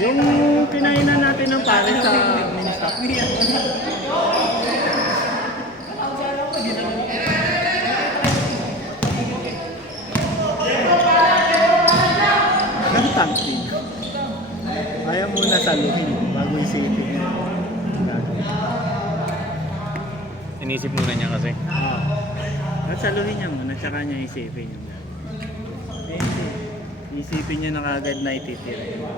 Yung kinainan natin ng pare sa mini-stop. Nagtangking. Kaya muna saluhin bago isipin. Inisip muna niya kasi. Saluhin niya muna, tsaka niya isipin yung isipin niya na kagad na ititira yun.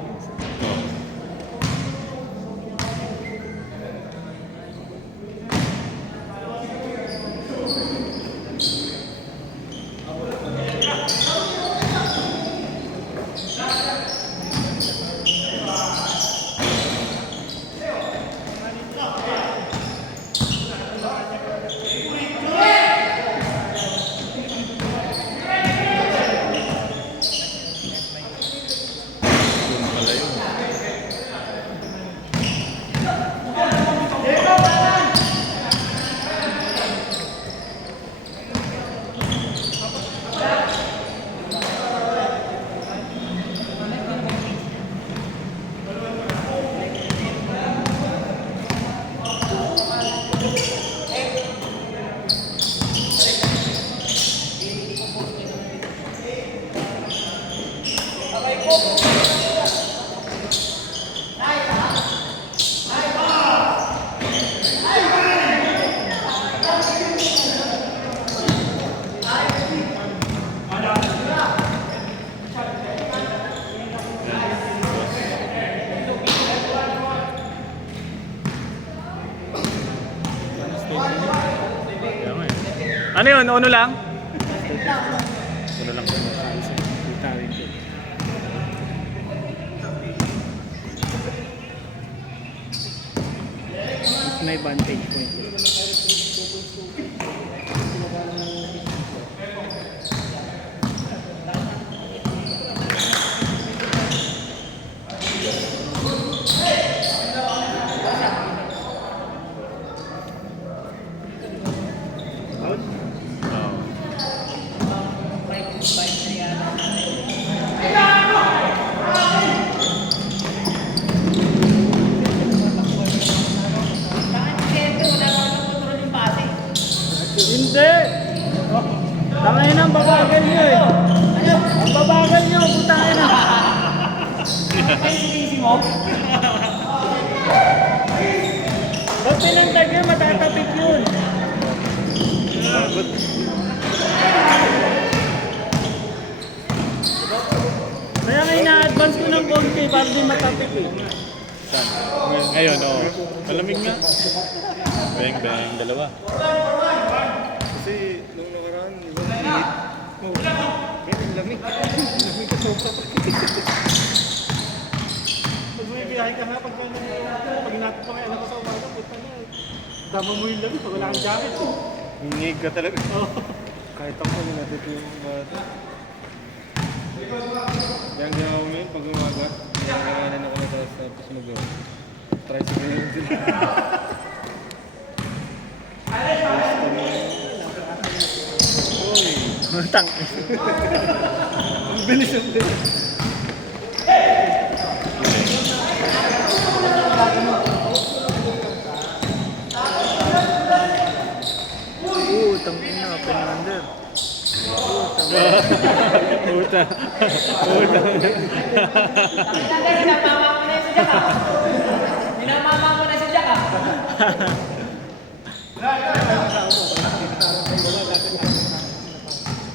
Ano yun? Uno lang? Uno lang. Itawin ko. May vantage point. Hindi! Tangay na ang babagal nyo eh! Ang babagal nyo, putangin na! Ba't pinantag nyo, matatapik yun? Kaya nga ina-advance ko ng konti para di matapik eh. Ngayon, malamig nga. Bang, bang, dalawa. Kasi nung nakaraan, ibang init. Kaya lamig. Lamig ka sopa. Pag may biyahe ka nga, pag inatid pa ngayon ako sa umaga, puta na. Dama mo yung lamig pag wala kang jacket. Hingig ka talaga. Kahit ako, inatid yung bata. Kaya ang ginawa mo yun, pag umaga, nanganganan ako na tapos mag-go. Tricycle yun sila. Matang. Ang bilis ang bilis. Tangina, Fernandez. Puta. Hinamama mo na yung sadya ka. Hinamama mo na yung sadya ka.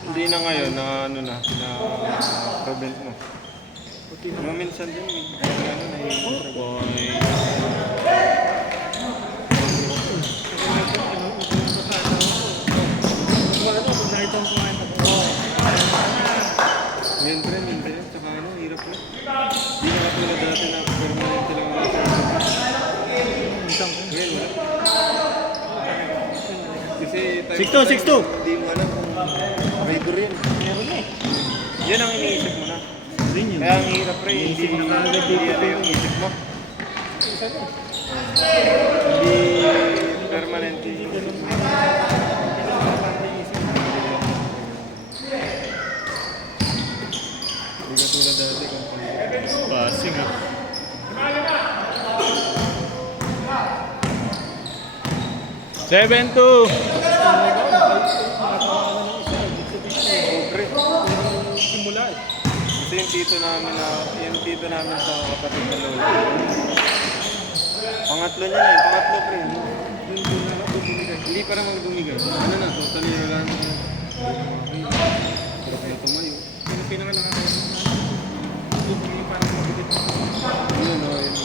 Hindi na ngayon na ano na prevent mo. Mga minsan din may ano na Ngayon pre, tsaka ano, hirap na. Hindi na katulad dati na permanente lang ang ngayon wala. Kasi 6'2", 6'2". Hindi mo alam kung rider yun. Yan ang iniisip mo na. Kaya ang hirap pre, hindi yung isip mo. Hindi permanente yung 7-2. Simula eh. Kasi yung tito namin sa kapatid na lola. Pangatlo niya na eh, pangatlo pre. Hindi pa naman bumigay. Ano na, totally wala na. Sarap na tumayo. Yung pinaka nakakaya. Hindi pa naman mabilit. Yun o, yun.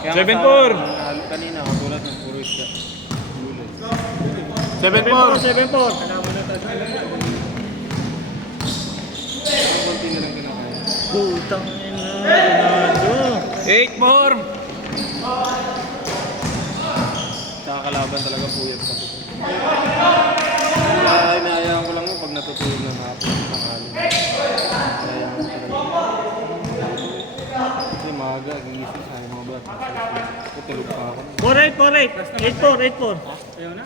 Kaya 7-4. Kanina, katulad ng puro isda. 7-4. 7-4. Kailangan na tayo. Konti na lang kinakain. Putang ina, Ronaldo. 8-4. Tsaka kalaban talaga puyat sa puto. Kaya inayaan ko lang mo pag natutulog na hapon sa tanghali. Inayaan ko talaga. Kasi maaga, gigising sa mga bata. Tutulog pa ako. 4-8, 4-8. 8-4, 8-4. Ayaw na?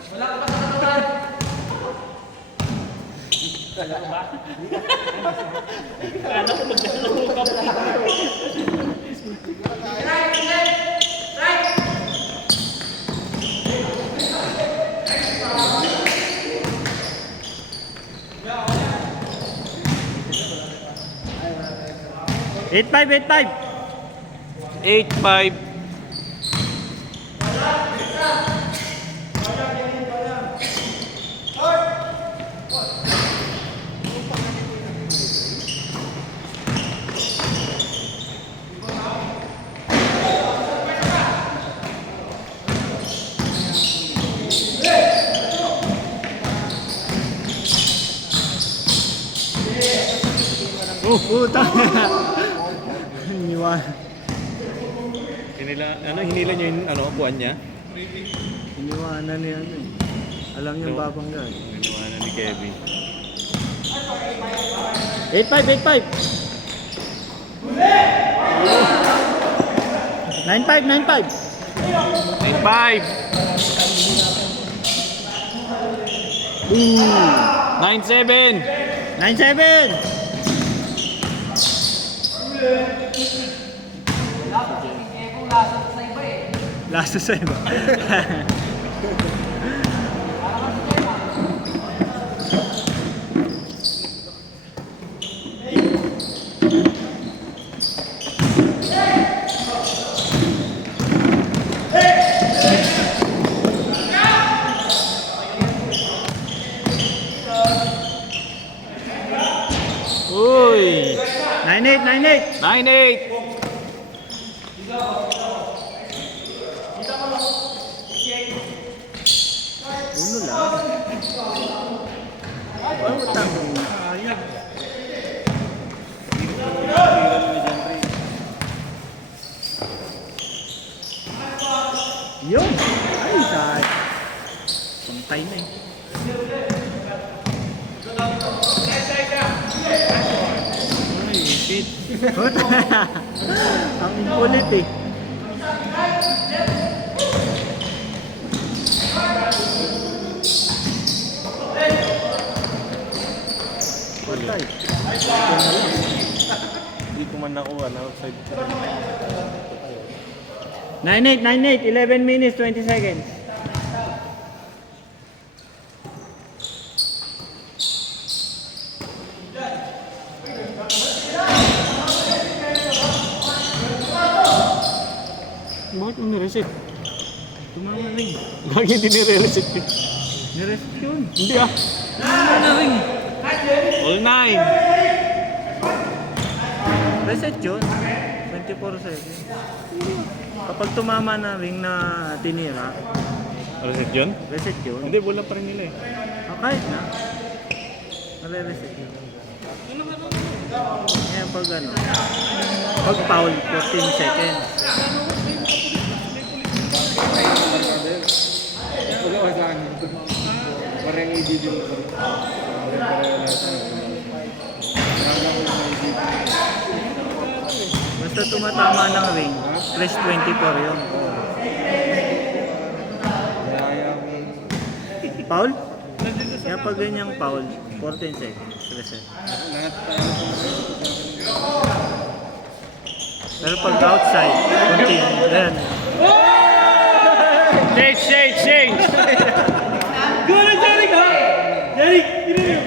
Eight five. 8-5. Putang ina. Iniwan. Hinila niyo yung kuwan niya? Iniwanan niya ano eh. Alam niya No. babangga. Iniwanan ni Kevin. 8-5. 9-5. 9-5. 9-7. 9-7. Lasa sa iba. Uy! 9-8. 9-8. Uno lang. Oh, utang. Yun. Ay, saan? Pantay na eh. Uy, shit. Ang kulit eh. Patay. Hindi ko man nakuha na outside. 9-8. 11 minutes, 20 seconds. Bakit mo nireset? Tumama rin. Bakit hindi nire-reset yun? Nireset yun. Hindi ah. Tumama na rin. All 9. Reset yun. 24 seconds. Kapag tumama na ring na tinira, Reset yun? reset yun. Hindi, bola pa rin nila eh. Kahit na. Nare-reset yun. Kaya pag ano, pag foul, 14 seconds. Wala sa akin. Parang i-video mo pa rin. Basta tumatama ng ring, press 24 yun. Foul? Kaya pag ganyang foul, 14 seconds, reset. Pero pag outside, continue. Ayan. Change! Go na, Jeric, ha? Jeric, ginagawa.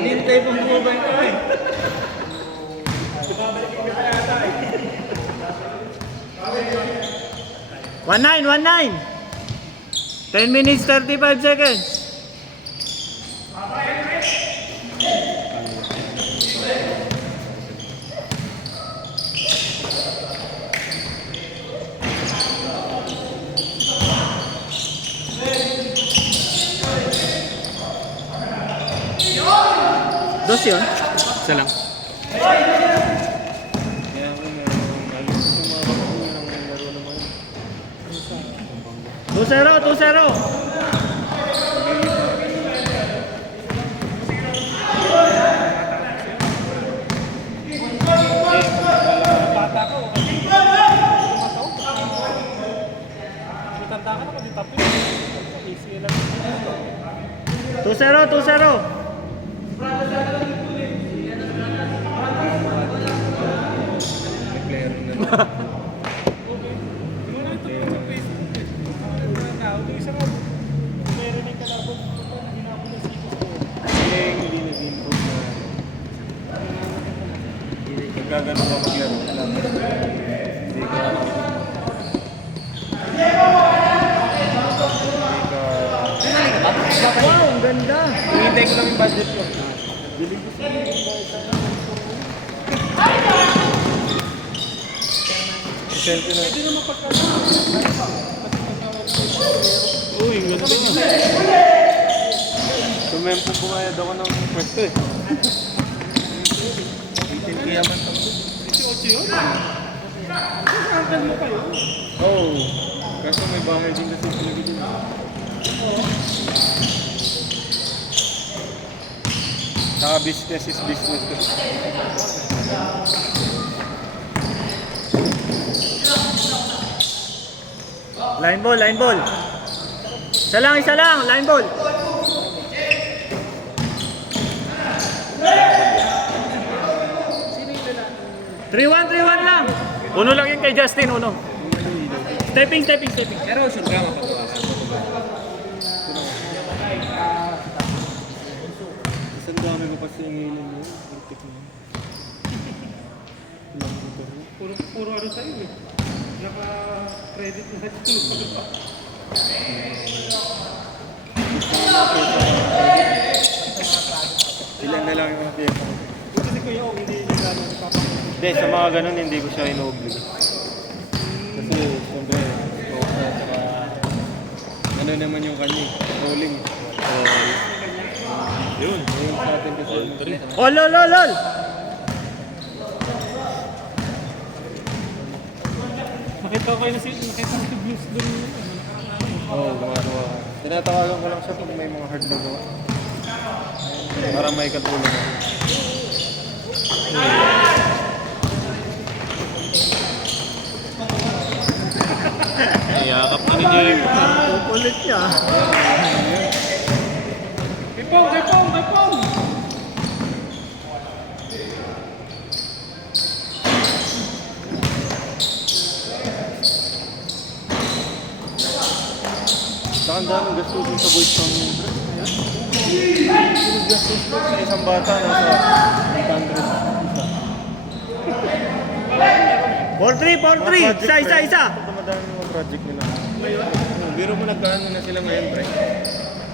Hintay po mo ba ito eh? 19. 10 minutes, 35 seconds. Dos yun? Isa lang. Kaya ako ayos ko mga bakuna ng laro naman. 2-0. Bata ko. Tumataw. Matanda ka na kung di tapos. Easy lang. 2-0. May player na naman. Muna ito po ng Facebook eh. Ito isa nga. Meron yung kalabot. Hinapon na siko sa loob. Hindi nag-improve na. Nagkagano ka maglaro. Hindi ka... Wow, ang ganda. Hinihintay ko lang yung budget ko. Sente na. Pwede naman pagkano. Uy, ganda nga. Tumempo bumayad ako ng pwesto eh. 18 kaya man ito. 18 yun? Saan mo kayo? Oo. Kaso may bahay din kasi talaga din. Saka business is business ko. Line ball. Isa lang, line ball. Three one lang. Uno lang yun kay Justin, uno. Stepping. Pero sure ka mapapakasan. Isang dami ko kasi ingilin mo. Ultik mo. Puro ano sa'yo eh. Naka-credit na ito. Ilan na lang yung mga piyesa ko. Kasi kuya, hindi gano'n ipapakita. Hindi, sa mga ganun hindi ko siya ino-oblig. Kasi, siyempre, ano naman yung kanya, rolling. Yun. Yung sa atin kasi, Oh, lol. nakita ko si Blues doon. Oo, gumagawa. Tinatawagan ko lang siya pag may mga hard na gawa. Para may katulong ako. Iyakap na ninyo yung... Kukulit siya. Kay Pong! Saka ang daming gastusin sa voice song niya. Gastos ko sa isang bata nasa 4-3. Isa. Madami mga project nila. Biro mo nagkaano na sila ngayon, pre.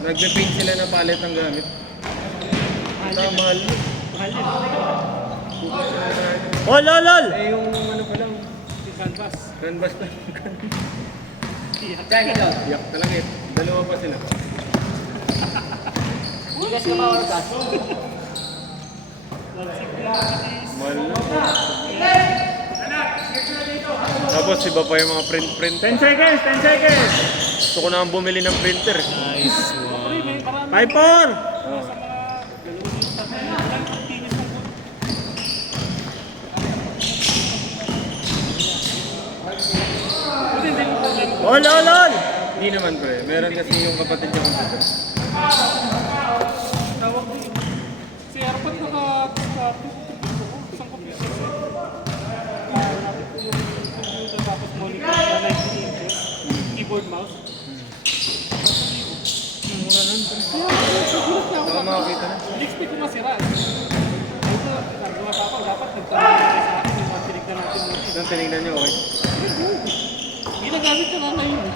Nagpe-paint sila na palette ng gamit. Mahal. Oh, lol. Eh, yung ano pa lang. Canvas pa. Iyak talaga eh. Dalawa pa sila. Bigas ka ba oras? Mahal na. Tapos iba pa yung mga print. 10 seconds. Gusto ko na ang bumili ng printer. Nice one. 5-4. Oh, lol. Hindi naman pre. Meron kasi yung kapatid niya computer. Tawag ko eh. Si Airpod isang computer set. Natin ko yung computer tapos monitor na 90 inches. keyboard mouse. Mura nun. Baka makakita na. Expect ko masira. Ito, nagawa pa ako. Dapat nagtanong tayo sa akin yung mga tinignan natin. Saan tinignan niyo, okay? Ginagamit ka na ngayon.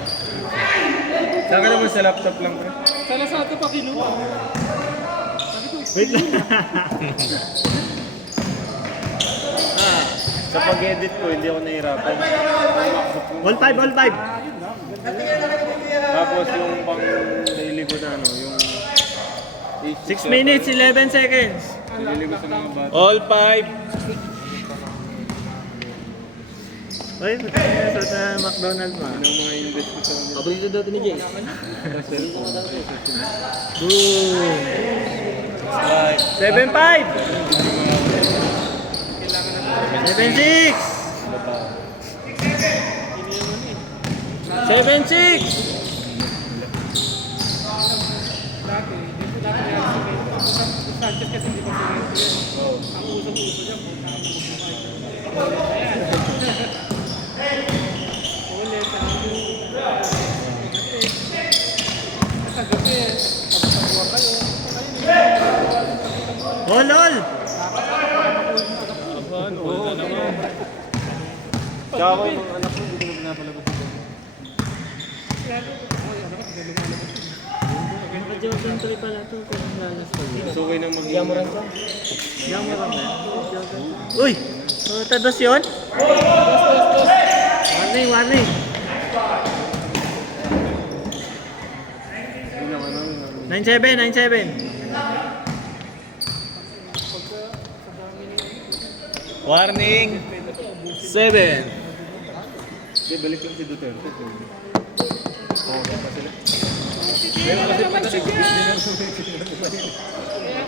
Saan ka naman sa laptop lang, pre? Sa Lazada pa kinuha. Sabi ko, Wait lang. Sa pag-edit ko, hindi ako nahihirapan. All 5, all 5. Tapos yung pang daily ko na ano, yung 6 minutes, 11 seconds. nilili ko sa mga bata. All 5. Uy, matapos sa McDonald's mo. Yung mga invest ko sa mga Paborito daw ito ni Jay. Boom. 7-5. 7-6. 7-6. Sanchez kasi hindi pa sila. Ang usap-usap niya. Ulit. Sa gabi, pagkakuha kayo. All. Tsaka ko yung mga anak ko, hindi ko na pinapalabas ito. Naka-Jordan 3 pala ito kung lalas pa. So, okay nang mag-iyamuran ka? Uy! Tados yun? Warning. Yun lang, ano, 9-7. Warning. 7. Hindi, balik lang si Duterte. Okay pa sila.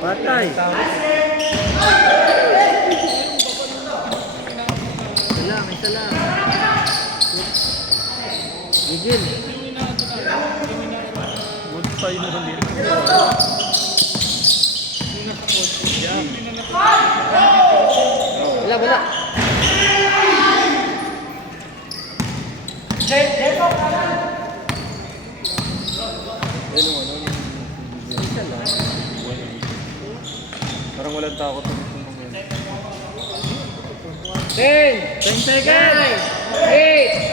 Patay. Isa lang. Gigil. Modify na rin. Wala. Ayun yung ano, parang walang takot ang mga yan. 10, 10 seconds. 8,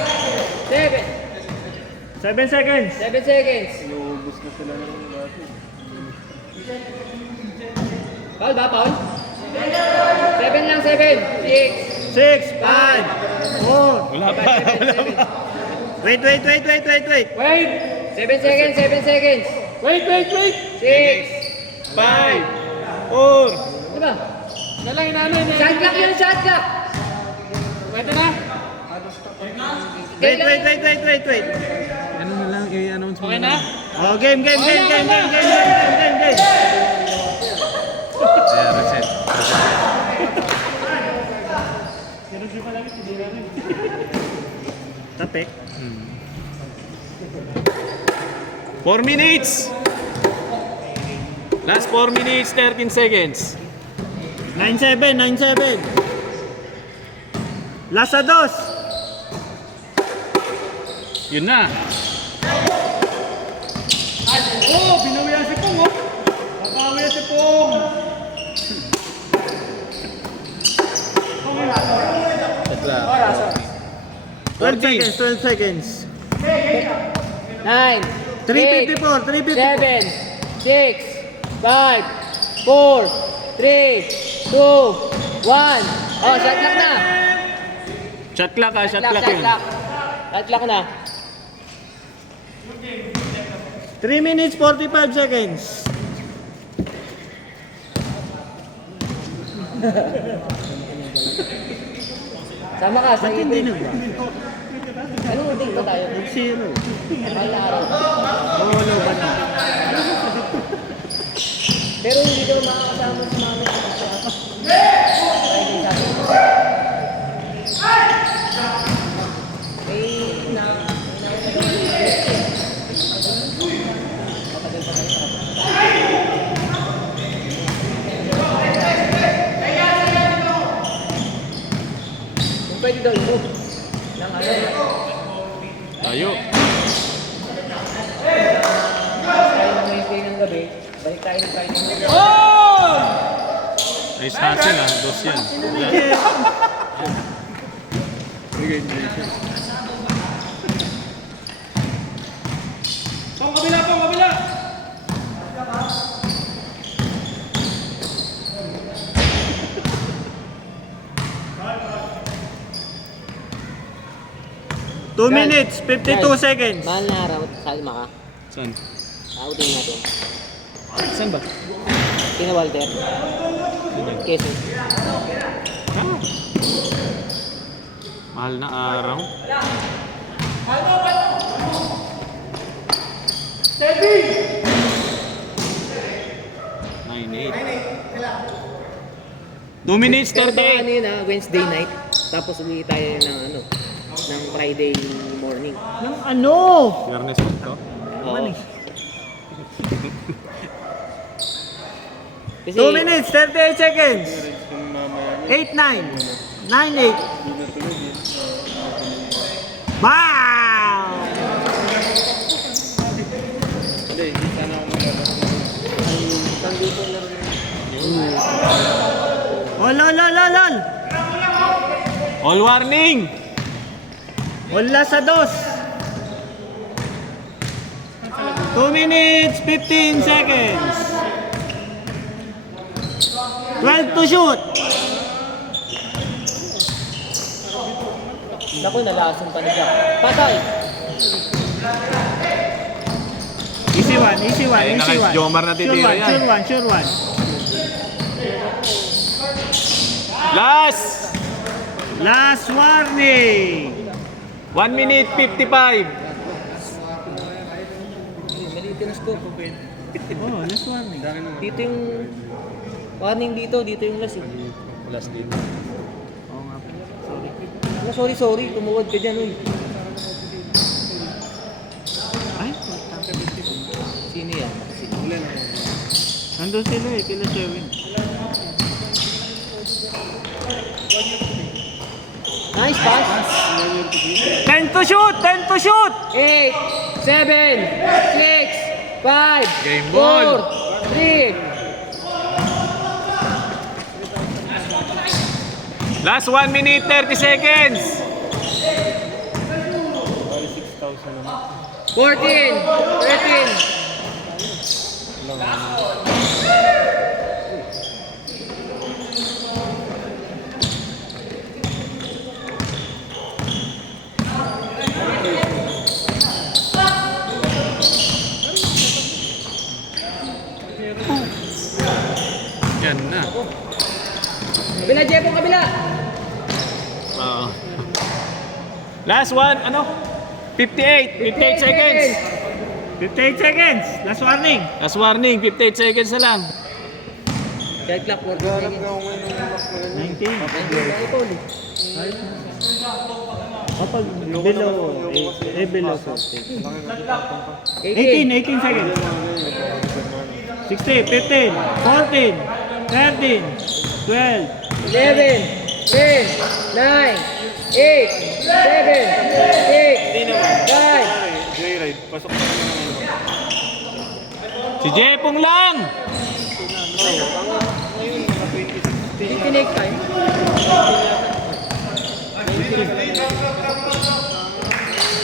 7, 7 seconds. 7 seconds. Inuubos na sila ng lahat. Paul ba, Paul? 7 lang, 7, 6, 6, 5, 4. Wala pa. Wait. Wait! 7 seconds, 7 seconds. Wait! 6, 5. 4. diba? Nalang inaano yun. Shot clock yun, shot clock. Pwede na? Wait. Ano na lang i-announce mo Okay na. na? Oh, game. Ayan, reset. Tapik. 4 minutes. Last 4 minutes, 13 seconds. 9-7. Last a dos. Yun na. Oh, binawian si Pong, oh. Babawi si Pong. Ito lang. 12 seconds. 9, 354. 7, 6, 5, 4, 3, 2, 1. Oh, shot clock na. Shot clock ha, shot clock yun. Shot clock na. 3 minutes 45 seconds. Sama ka sa Ba't hindi na ibig. ba? Anong uting pa tayo? 0. Mahal na araw. Wala ba na? Pero hindi daw makakasama sa mga pwede daw i-move ng ano. Tayo. Balik tayo ng Friday. Nice hustle ah. Dos yan. Pang kabila, pang kabila! 2 minutes, 52 seconds. Mahal na araw, salma ka. Saan? Outing natin. Saan ba? Tina Walter. Quezon. Mahal na araw. Steady! 9-8. 2 minutes, Pero baka 38. ano yun Wednesday night. Tapos uwi tayo ng ano, ng Friday morning. Ng ano? Fairness to. Oo. Kasi, 2 minutes, 38 seconds. Kung mamaya 8-9. 9-8. Bam! Hindi, hindi sana ako Oh, lol, lol, lol, lol. All warning! Wala sa dos. 2 minutes, 15 seconds. 12 to shoot. naku, nalason pa na siya. Patay! Easy one, easy one, Ayun na easy kay one. Jomar na titira Sure one, yan. sure one, sure one. Last! Last warning. 1 minute 55. Maliit yung scope. Oh, last warning. Dito yung warning dito yung last eh. Last dito. Oo nga pala. Sorry. Oh, sorry, tumuwad ka dyan, uy. Ay, Sino yan? nandun sila eh, kila Sherwin. Nice pass! 10 to shoot, 10 to shoot. 8, 7, 6, 5, Game ball. 4, 3. Last 1 minute 30 seconds. 14, 13. Yan na. Kabila, Jepong, kabila! Oo. Last one, ano? 58. 58 seconds. 58 seconds. Last warning. Last warning, 58 seconds na lang. Shot clock, 40 Garap seconds. na ako ngayon ng box na ganyan. 19. Ito, Kapag below, below 40. 18. 18 seconds. 16, 15, 14, 13, 12, 11, 10, 9, 8, 7, 6, 5. Joyride, pasok na naman ako. Si Jepong lang. Hindi tinake time.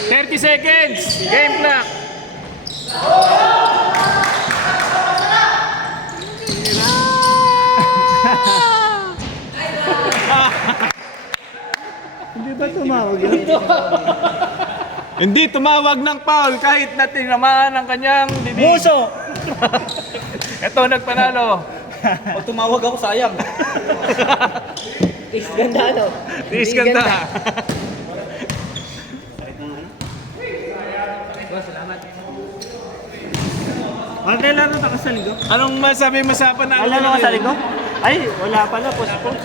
30 seconds. Game clock. Hindi ba tumawag yun? Hindi tumawag ng foul kahit na tinamaan ang kanyang bibig. Muso! Ito nagpanalo. Pag tumawag ako, sayang. Is ganda, no? Tiis ganda. Okay lang na nakasaligo. Anong masabi mo sa panalo? Alam mo nakasaligo? Ay, wala pala. Postpone.